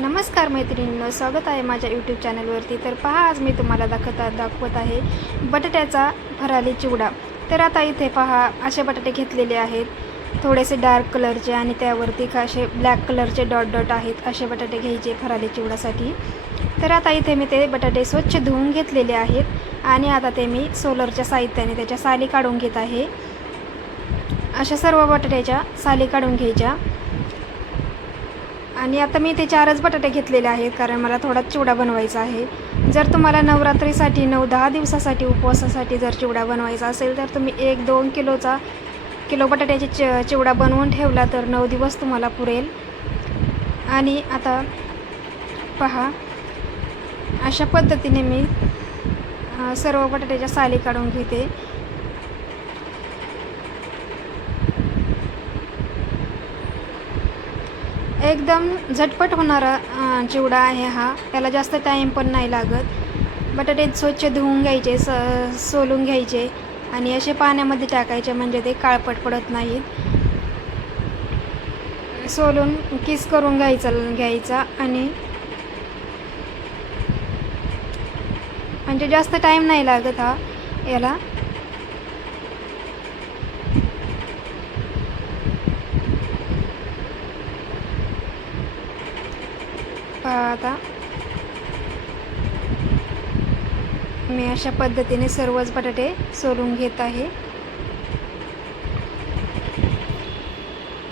नमस्कार मैत्रिणींनो स्वागत आहे माझ्या यूट्यूब चॅनलवरती तर पहा आज मी तुम्हाला दाखवत दाखवत आहे बटाट्याचा भराली चिवडा. तर आता इथे पहा असे बटाटे घेतलेले आहेत. थोडेसे डार्क कलरचे आणि त्यावरती असे ब्लॅक कलरचे डॉट डॉट आहेत असे बटाटे घ्यायचे फराली चिवडासाठी तर आता इथे मी ते बटाटे स्वच्छ धुवून घेतलेले आहेत आणि आता ते मी सोलरच्या साहित्याने त्याच्या साली काढून घेत आहे. अशा सर्व बटाट्याच्या साली काढून घ्यायच्या. आणि आता मी ते चारच बटाटे घेतलेले आहेत कारण मला थोडा चिवडा बनवायचा आहे. जर तुम्हाला नवरात्रीसाठी नऊ दहा दिवसासाठी उपवासासाठी जर चिवडा बनवायचा असेल तर तुम्ही एक दोन किलोचा किलो बटाट्याची चि चिवडा बनवून ठेवला तर नऊ दिवस तुम्हाला पुरेल. आणि आता पहा अशा पद्धतीने मी सर्व बटाट्याच्या साली काढून घेते. एकदम झटपट होणारा चिवडा आहे हा. त्याला जास्त टाईम पण नाही लागत. बटाटे स्वच्छ धुवून घ्यायचे स सोलून घ्यायचे आणि असे पाण्यामध्ये टाकायचे म्हणजे ते काळपट पडत नाहीत. सोलून किस करून घ्यायचा घ्यायचा आणि म्हणजे जास्त टाईम नाही लागत हा याला. आता मी अशा पद्धतीने सर्वच बटाटे सोलून घेत आहे.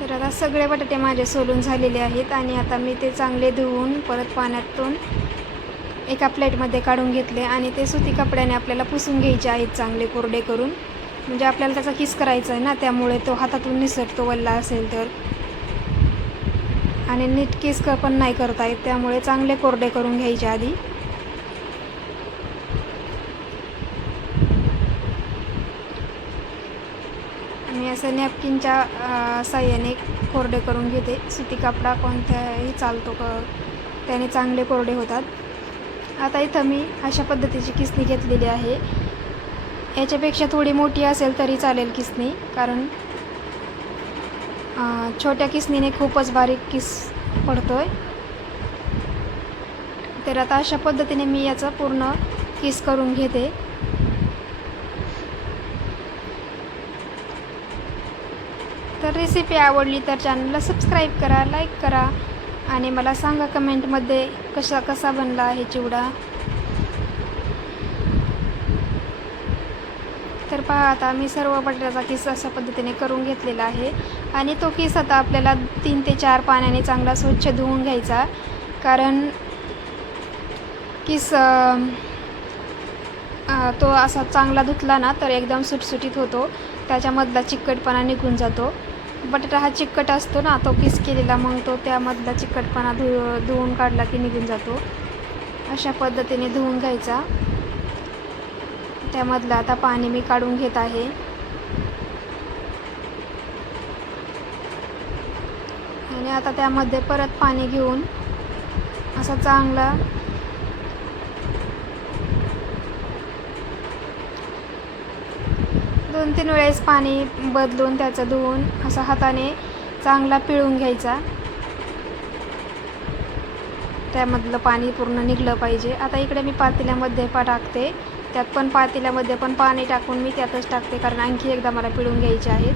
तर आता सगळे बटाटे माझे सोलून झालेले आहेत आणि आता मी ते चांगले धुवून परत पाण्यातून एका प्लेटमध्ये काढून घेतले आणि ते सुती कपड्याने आपल्याला पुसून घ्यायचे आहेत चांगले कोरडे करून. म्हणजे आपल्याला त्याचा किस करायचा आहे ना त्यामुळे तो हातातून निसटतो वल्ला असेल तर. आणि नीट किस पण नाही करता येत त्यामुळे चांगले कोरडे करून घ्यायचे आधी. मी असं नॅपकिनच्या साह्याने कोरडे करून घेते. सुती कपडा कोणत्याही चालतो क त्याने चांगले कोरडे होतात. आता इथं मी अशा पद्धतीची किसणी घेतलेली आहे. याच्यापेक्षा थोडी मोठी असेल तरी चालेल किसणी कारण छोट्या किसनीने खूपच बारीक किस पडतो आहे तर आता अशा पद्धतीने मी याचा पूर्ण किस करून घेते. तर रेसिपी आवडली तर चॅनलला सबस्क्राईब करा लाईक करा आणि मला सांगा कमेंटमध्ये कशा कसा बनला आहे चिवडा. तर पहा आता मी सर्व बटाट्याचा किस अशा पद्धतीने करून घेतलेला आहे. आणि तो किस आता आपल्याला तीन ते चार पाण्याने चांगला स्वच्छ धुवून घ्यायचा. कारण किस तो असा चांगला धुतला ना तर एकदम सुटसुटीत होतो. त्याच्यामधला चिकटपणा निघून जातो. बटाटा हा चिकट असतो ना तो किस केलेला मग तो त्यामधला चिकटपणा धु धुवून काढला की निघून जातो. अशा पद्धतीने धुवून घ्यायचा. त्यामधलं आता पाणी मी काढून घेत आहे. आणि आता त्यामध्ये परत पाणी घेऊन असा चांगला दोन तीन वेळेस पाणी बदलून त्याचं धुवून असं हाताने चांगला पिळून घ्यायचा. त्यामधलं पाणी पूर्ण निघलं पाहिजे. आता इकडे मी पातेल्यामध्ये पा टाकते. त्यात पण पातेल्यामध्ये पण पाणी टाकून मी त्यातच टाकते कारण आणखी एकदा मला पिळून घ्यायचे आहेत.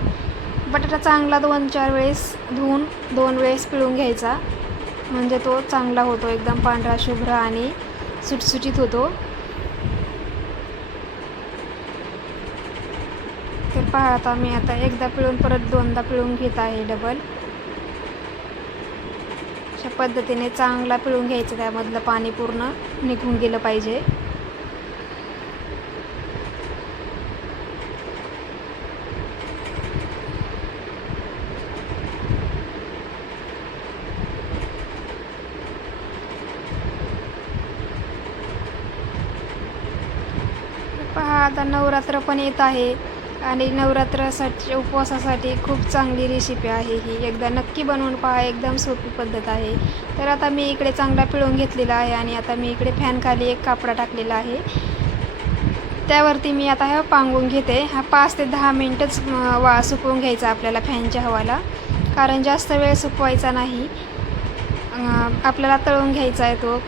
बटाटा चांगला दोन चार वेळेस धुवून दोन वेळेस पिळून घ्यायचा. म्हणजे तो चांगला होतो एकदम पांढरा शुभ्र आणि सुटसुटीत होतो. तर पहा आता मी आता एकदा पिळून परत दोनदा पिळून घेत आहे डबल अशा पद्धतीने चांगला पिळून घ्यायचं त्यामधलं पाणी पूर्ण निघून गेलं पाहिजे पहा आता नवरात्र पण येत आहे. आणि नवरात्रासाठी उपवासासाठी खूप चांगली रेसिपी आहे ही. एकदा नक्की बनवून पहा एकदम सोपी पद्धत आहे. तर आता मी इकडे चांगला पिळून घेतलेला आहे आणि आता मी इकडे फॅनखाली एक कापडा टाकलेला आहे. त्यावरती मी आता हा पांगून घेते. हा पाच ते दहा मिनटंच वा सुकवून घ्यायचा आपल्याला फॅनच्या हवाला. कारण जास्त वेळ सुकवायचा नाही. आपल्याला तळून घ्यायचा आहे तो.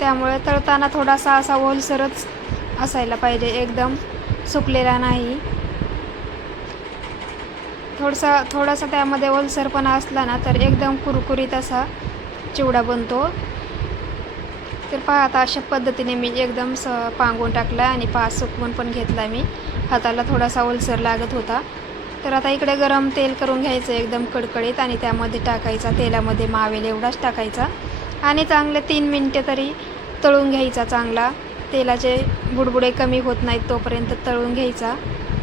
त्यामुळे तळताना थोडासा असा ओलसरच असायला पाहिजे. एकदम सुकलेला नाही. थोडसा थोडासा त्यामध्ये ओलसरपणा असला ना तर एकदम कुरकुरीत असा चिवडा बनतो. तर पहा आता अशा पद्धतीने मी एकदम स पांगून टाकला आणि पहा सुकवून पण घेतला मी. हाताला थोडासा ओलसर लागत होता. तर आता इकडे गरम तेल करून घ्यायचं एकदम कडकडीत आणि त्यामध्ये टाकायचा. तेलामध्ये मावेल एवढाच टाकायचा. आणि चांगले तीन मिनटे तरी तळून घ्यायचा चांगला. तेलाचे बुडबुडे कमी होत नाहीत तोपर्यंत तळून घ्यायचा.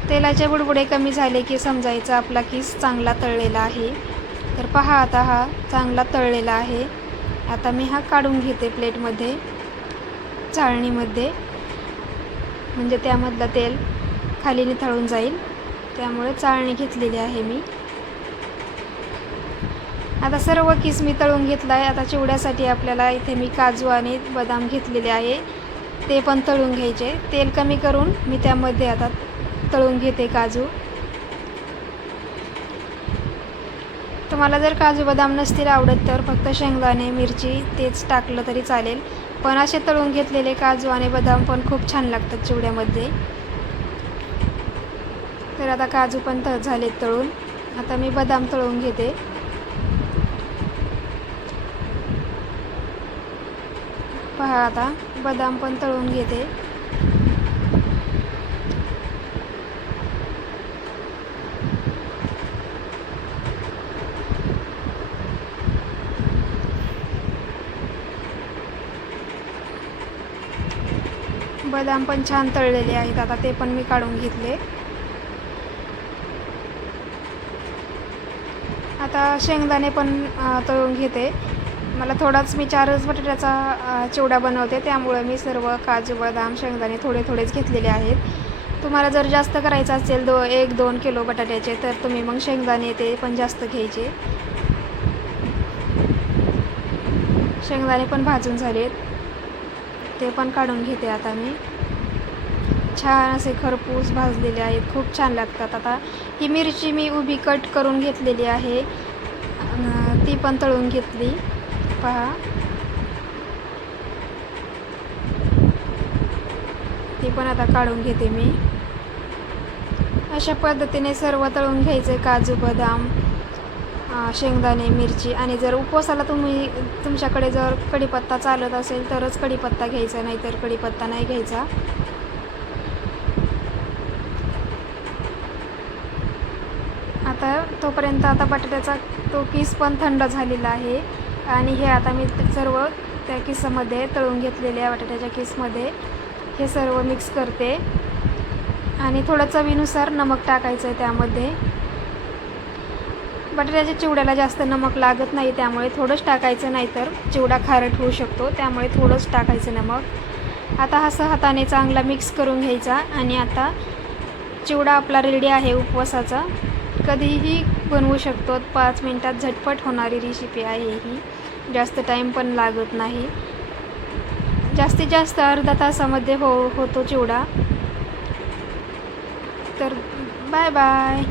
तेलाचे बुडबुडे कमी झाले की समजायचं आपला किस चांगला तळलेला आहे. तर पहा आता हा चांगला तळलेला आहे. आता मी हा काढून घेते प्लेटमध्ये चाळणीमध्ये. म्हणजे त्यामधलं तेल खाली निथळून जाईल. त्यामुळे चाळणी घेतलेली आहे मी. आता सर्व किस मी तळून घेतला आहे आता चिवड्यासाठी आपल्याला इथे मी काजू आणि बदाम घेतलेले आहे. ते पण तळून घ्यायचे. तेल कमी करून मी त्यामध्ये आता तळून घेते काजू. तुम्हाला जर काजू बदाम नसतील आवडत तर फक्त शेंगदाणे मिरची तेच टाकलं तरी चालेल. पण असे तळून घेतलेले काजू आणि बदाम पण खूप छान लागतात चिवड्यामध्ये. तर आता काजू पण त झालेत तळून. आता मी बदाम तळून घेते. पहा आता. बदाम पण तळून घेते. बदाम पण छान तळलेले आहेत. आता ते पण मी काढून घेतले. आता शेंगदाणे पण तळून घेते. मला थोडाच मी चारच बटाट्याचा चिवडा बनवते. त्यामुळे मी सर्व काजू बदाम शेंगदाणे थोडे थोडेच घेतलेले आहेत. तुम्हाला जर जास्त करायचं असेल दो एक दोन किलो बटाट्याचे तर तुम्ही मग शेंगदाणे ते पण जास्त घ्यायचे. शेंगदाणे पण भाजून झालेत. ते पण काढून घेते आता मी. छान असे खरपूस भाजलेले आहेत. खूप छान लागतात आता. ही मिरची मी उभी कट करून घेतलेली आहे. ती पण तळून घेतली. पहा. ती पण आता काढून घेते मी. अशा पद्धतीने सर्व तळून घ्यायचे काजू बदाम शेंगदाणे मिरची आणि जर उपवासाला तुम्ही तुमच्याकडे जर कढीपत्ता चालत असेल तरच कढीपत्ता घ्यायचा नाहीतर कढीपत्ता नाही घ्यायचा. आता तोपर्यंत आता बटाट्याचा तो किस पण थंड झालेला आहे. आणि हे आता मी सर्व त्या किसामध्ये तळून घेतलेल्या बटाट्याच्या किसमध्ये हे सर्व मिक्स करते. आणि थोडं चवीनुसार नमक टाकायचं आहे त्यामध्ये. बटाट्याच्या चिवड्याला जास्त नमक लागत नाही त्यामुळे थोडंच टाकायचं नाही तर चिवडा खारट होऊ शकतो त्यामुळे थोडंच टाकायचं नमक. आता असं हाताने चांगला मिक्स करून घ्यायचा आणि आता चिवडा आपला रेडी आहे उपवासाचा. कधीही बनवू शकतो. पाच मिनटात झटपट होणारी रेसिपी आहे ही. जास्त टाईम पण लागत नाही. जास्तीत जास्त अर्धा तासामध्ये हो होतो चिवडा. तर बाय बाय